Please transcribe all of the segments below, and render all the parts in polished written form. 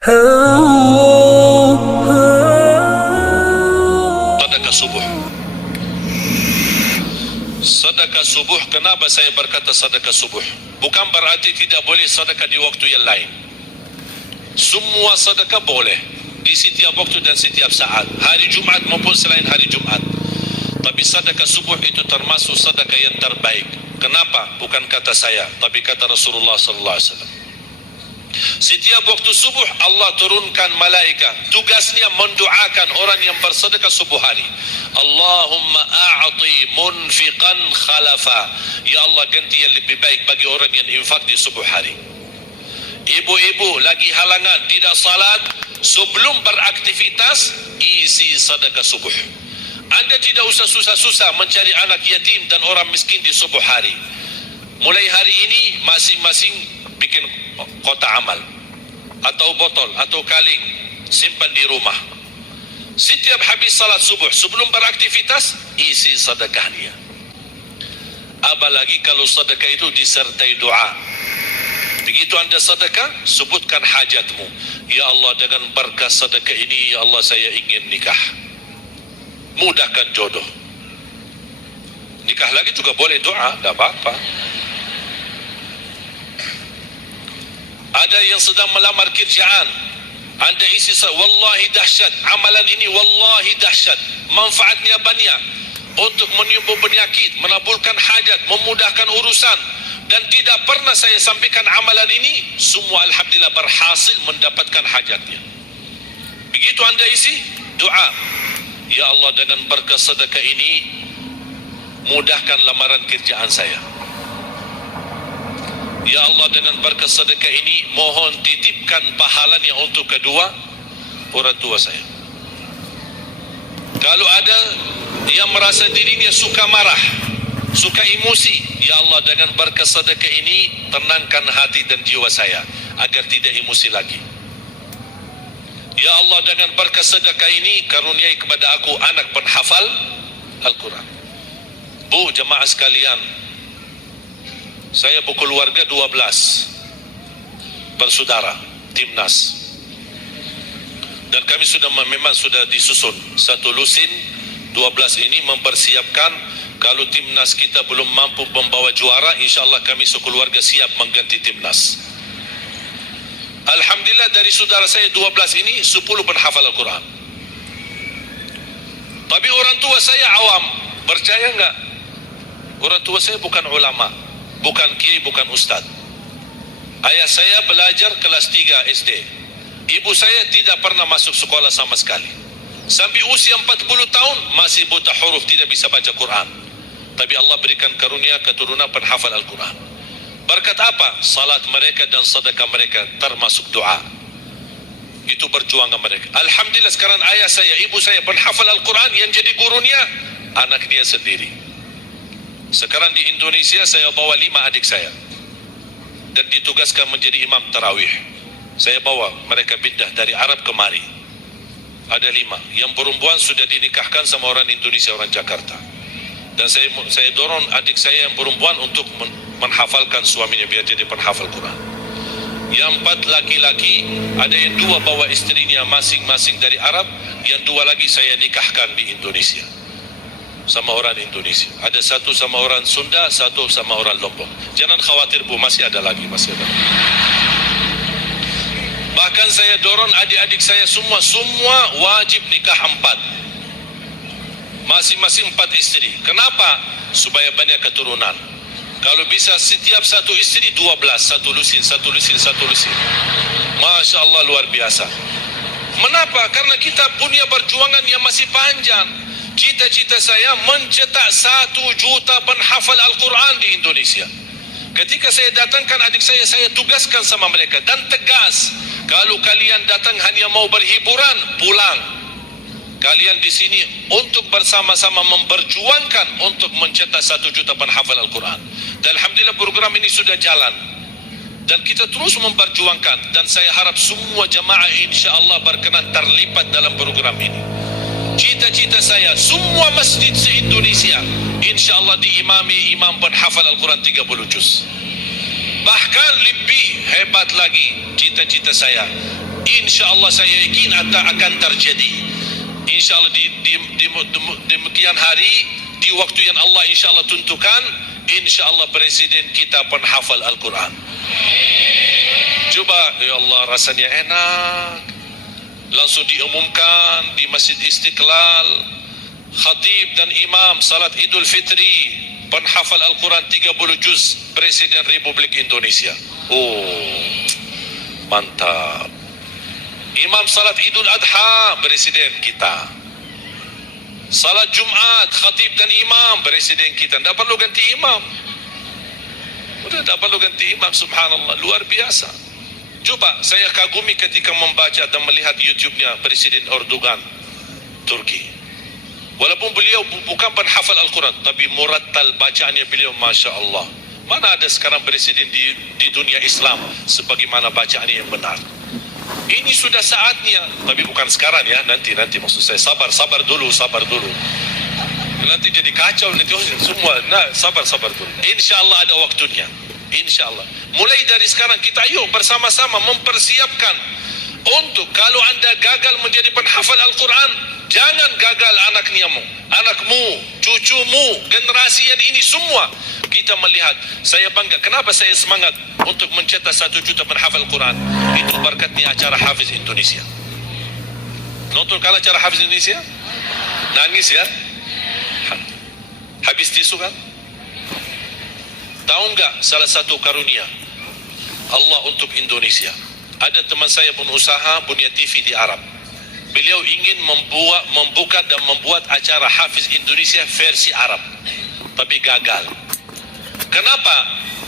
Sedekah subuh. Sedekah subuh, kenapa saya berkata sedekah subuh? Bukan berarti tidak boleh sedekah di waktu yang lain. Semua sedekah boleh di setiap waktu dan setiap saat, hari Jumat maupun selain hari Jumat. Tapi sedekah subuh itu termasuk sedekah yang terbaik. Kenapa? Bukan kata saya, tapi kata Rasulullah sallallahu alaihi wasallam. Setiap waktu subuh Allah turunkan malaikat, tugasnya mendoakan orang yang bersedekah subuh hari. Allahumma a'ti munfiqan khalafa, ya Allah ganti yang lebih baik bagi orang yang infak di subuh hari. Ibu-ibu lagi halangan tidak salat, sebelum beraktivitas isi sedekah subuh. Anda tidak usah susah-susah mencari anak yatim dan orang miskin di subuh hari. Mulai hari ini masing-masing bikin kotak amal atau botol atau kaleng, simpan di rumah. Setiap habis salat subuh sebelum beraktivitas isi sedekahnya. Apalagi kalau sedekah itu disertai doa. Begitu anda sedekah, sebutkan hajatmu. Ya Allah, dengan berkah sedekah ini, ya Allah saya ingin nikah, mudahkan jodoh. Nikah lagi juga boleh doa, tidak apa-apa. Ada yang sedang melamar kerjaan, anda isi wallahi dahsyat, amalan ini wallahi dahsyat, manfaatnya banyak untuk menyembuh penyakit, menabulkan hajat, memudahkan urusan, dan tidak pernah saya sampaikan amalan ini, semua alhamdulillah berhasil mendapatkan hajatnya. Begitu anda isi doa, ya Allah dengan berkah sedekah ini mudahkan lamaran kerjaan saya. Ya Allah dengan berkah sedekah ini mohon titipkan pahalanya untuk kedua orang tua saya. Kalau ada yang merasa dirinya suka marah, suka emosi, ya Allah dengan berkah sedekah ini tenangkan hati dan jiwa saya agar tidak emosi lagi. Ya Allah dengan berkah sedekah ini karuniai kepada aku anak penghafal Al-Quran. Bu jemaah sekalian, saya berkeluarga 12 bersaudara, timnas, dan kami memang sudah disusun satu lusin 12 ini mempersiapkan kalau timnas kita belum mampu membawa juara, insyaAllah kami sekeluarga siap mengganti timnas. Alhamdulillah dari saudara saya 12 ini 10 penghafal Al-Quran. Tapi orang tua saya awam, percaya enggak? Orang tua saya bukan ulama, bukan kiai, bukan ustaz. Ayah saya belajar kelas 3 SD. Ibu saya tidak pernah masuk sekolah sama sekali. Sampai usia 40 tahun masih buta huruf, tidak bisa baca Quran. Tapi Allah berikan karunia keturunan penghafal Al-Quran. Berkat apa? Salat mereka dan sedekah mereka termasuk doa. Itu perjuangan mereka. Alhamdulillah sekarang ayah saya, ibu saya penghafal Al-Quran, yang jadi gurunya anak dia sendiri. Sekarang di Indonesia saya bawa 5 adik saya dan ditugaskan menjadi imam tarawih. Saya bawa mereka pindah dari Arab kemari. Ada 5. Yang perempuan sudah dinikahkan sama orang Indonesia, orang Jakarta. Dan saya dorong adik saya yang perempuan untuk menghafalkan suaminya biar jadi penghafal Quran. Yang 4 laki-laki, ada yang 2 bawa istrinya masing-masing dari Arab, yang 2 lagi saya nikahkan di Indonesia sama orang Indonesia. Ada 1 sama orang Sunda, 1 sama orang Lombok. Jangan khawatir bu, masih ada lagi, masih ada. Bahkan saya dorong adik-adik saya semua wajib nikah 4. Masing-masing 4 istri. Kenapa? Supaya banyak keturunan. Kalau bisa setiap satu istri 12, satu lusin. Masya Allah luar biasa. Mengapa? Karena kita punya perjuangan yang masih panjang. Cita-cita saya mencetak 1 juta penghafal Al-Quran di Indonesia. Ketika saya datangkan adik saya tugaskan sama mereka dan tegas, kalau kalian datang hanya mau berhiburan, pulang. Kalian di sini untuk bersama-sama memperjuangkan untuk mencetak 1 juta penghafal Al-Quran. Dan alhamdulillah program ini sudah jalan. Dan kita terus memperjuangkan, dan saya harap semua jamaah insyaAllah berkenan terlibat dalam program ini. Cita-cita saya semua masjid se-Indonesia insyaAllah diimami imam penghafal Al-Quran 30 juz. Bahkan lebih hebat lagi cita-cita saya, InsyaAllah saya yakin akan terjadi. InsyaAllah di demikian hari, di waktu yang Allah insyaAllah tentukan, insyaAllah Presiden kita penghafal Al-Quran. Coba, ya Allah, rasanya enak. Langsung diumumkan di Masjid Istiqlal, khatib dan imam salat Idul Fitri, penghafal Al-Quran 30 juz, Presiden Republik Indonesia. Oh, mantap. Imam salat Idul Adha, Presiden kita. Salat Jumat, khatib dan imam, Presiden kita. Tak perlu ganti imam. Sudah tak perlu ganti imam, subhanallah, luar biasa. Coba, saya kagumi ketika membaca dan melihat YouTube-nya Presiden Erdogan, Turki. Walaupun beliau bukan penghafal Al-Quran, tapi murattal bacaannya beliau, Masya Allah. Mana ada sekarang Presiden di dunia Islam sebagaimana bacaannya yang benar. Ini sudah saatnya, tapi bukan sekarang ya, nanti maksud saya, sabar dulu. Nanti jadi kacau nanti semua. Nah, sabar dulu. InsyaAllah ada waktunya. InsyaAllah. Mulai dari sekarang kita yuk bersama-sama mempersiapkan untuk kalau anda gagal menjadi penghafal Al-Quran, jangan gagal anakmu, cucumu, generasi yang ini semua. Kita melihat, saya bangga. Kenapa saya semangat untuk mencetak 1 juta penghafal Al-Quran? Itu berkatnya acara Hafiz Indonesia. Nonton kalau acara Hafiz Indonesia? Nangis ya? Habis tisu kan? Tahu enggak salah satu karunia Allah untuk Indonesia? Ada teman saya pun usaha punya TV di Arab. Beliau ingin membuka dan membuat acara Hafiz Indonesia versi Arab, tapi gagal. Kenapa?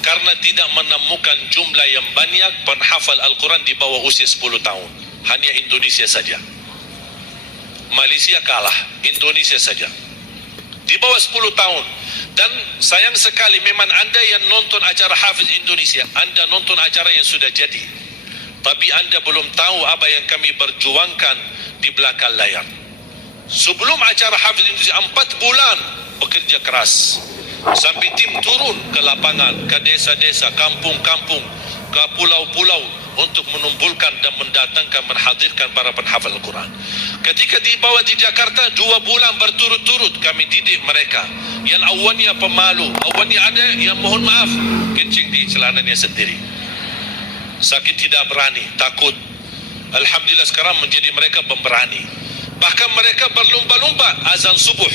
Karena tidak menemukan jumlah yang banyak penghafal Al-Quran di bawah usia 10 tahun. Hanya Indonesia saja. Malaysia kalah, Indonesia saja. Di bawah 10 tahun. Dan sayang sekali memang anda yang nonton acara Hafiz Indonesia, anda nonton acara yang sudah jadi, tapi anda belum tahu apa yang kami berjuangkan di belakang layar. Sebelum acara Hafiz Indonesia 4 bulan bekerja keras, sampai tim turun ke lapangan, ke desa-desa, kampung-kampung, ke pulau-pulau untuk menumpulkan dan mendatangkan, menghadirkan para penghafal Al-Quran. Ketika dibawa di Jakarta 2 bulan berturut-turut kami didik mereka. Yang awalnya pemalu, awalnya ada yang mohon maaf kencing di celananya sendiri, sakit tidak berani, takut. Alhamdulillah sekarang menjadi mereka pemberani. Bahkan mereka berlumba-lumba azan subuh.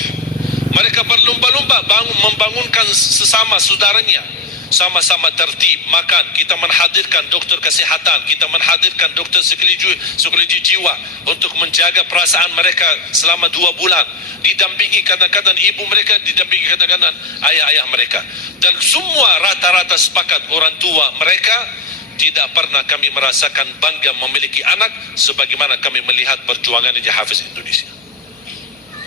Mereka berlumba-lumba membangunkan sesama saudaranya. Sama-sama tertib makan. Kita menghadirkan dokter kesihatan, kita menghadirkan dokter psikologi jiwa untuk menjaga perasaan mereka selama 2 bulan. Didampingi kadang-kadang ibu mereka, didampingi kadang-kadang ayah-ayah mereka. Dan semua rata-rata sepakat orang tua mereka tidak pernah kami merasakan bangga memiliki anak sebagaimana kami melihat perjuangan di Hafiz Indonesia.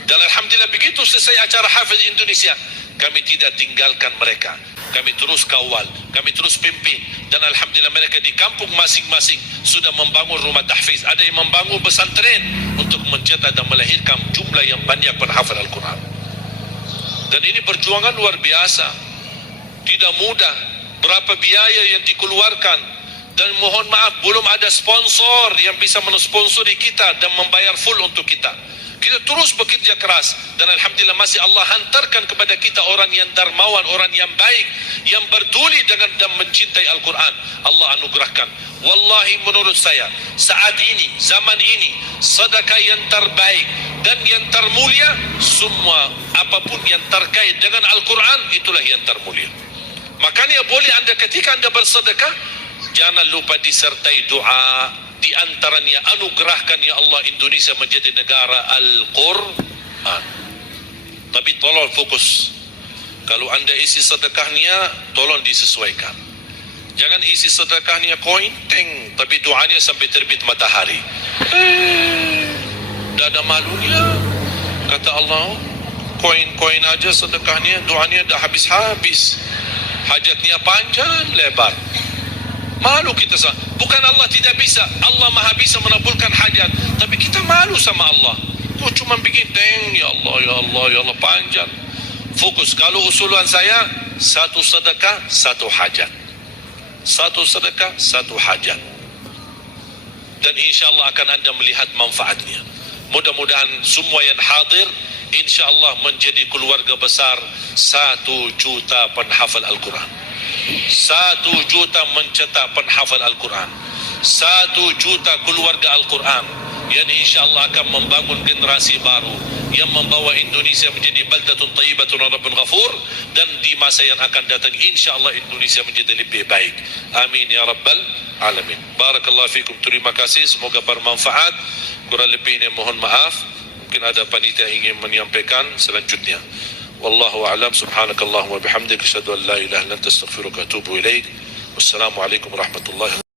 Dan alhamdulillah begitu selesai acara Hafiz Indonesia, kami tidak tinggalkan mereka. Kami terus kawal, kami terus pimpin. Dan alhamdulillah mereka di kampung masing-masing sudah membangun rumah tahfiz. Ada yang membangun pesantren untuk mencetak dan melahirkan jumlah yang banyak penghafal Al-Quran. Dan ini perjuangan luar biasa, tidak mudah. Berapa biaya yang dikeluarkan. Dan mohon maaf, belum ada sponsor yang bisa mensponsori kita dan membayar full untuk kita. Kita terus bekerja keras dan alhamdulillah masih Allah hantarkan kepada kita orang yang dermawan, orang yang baik, yang peduli dengan dan mencintai Al-Quran. Allah anugerahkan. Wallahi menurut saya saat ini, zaman ini, sedekah yang terbaik dan yang termulia, semua apapun yang terkait dengan Al-Quran itulah yang termulia. Makanya boleh anda ketika anda bersedekah, jangan lupa disertai doa. Di antaranya anugerahkan ya Allah Indonesia menjadi negara Al-Quran. Tapi tolong fokus. Kalau anda isi sedekahnya, tolong disesuaikan. Jangan isi sedekahnya koin, teng, tapi doanya sampai terbit matahari. Dah ada malunya. Kata Allah, koin-koin aja sedekahnya, doanya dah habis-habis. Hajatnya panjang lebar. Malu kita sama. Bukan Allah tidak bisa, Allah maha bisa menabulkan hajat, tapi kita malu sama Allah. Kok cuma bikin teng, ya Allah, ya Allah, ya Allah, panjang. Fokus. Kalau usulan saya, 1 sedekah 1 hajat, 1 sedekah 1 hajat. dan insya-Allah akan Anda melihat manfaatnya. Mudah-mudahan semua yang hadir insya-Allah menjadi keluarga besar 1 juta penghafal Al-Quran. 1 juta mencetak penghafal Al-Quran. 1 juta keluarga Al-Quran yang insya-Allah akan membangun generasi baru yang membawa Indonesia menjadi baldatun thayyibatun rabbun ghafur, dan di masa yang akan datang insya-Allah Indonesia menjadi lebih baik. Amin ya rabbal alamin. Barakallahu fikum. Terima kasih, semoga bermanfaat. Kurang lebihnya mohon maaf. Mungkin ada panitia ingin menyampaikan selanjutnya. Wallahu a'lam. Subhanakallahumma bihamdika asyhadu an la ilaha illa anta astaghfiruka wa atubu ilaik. Wassalamualaikum warahmatullahi wabarakatuh.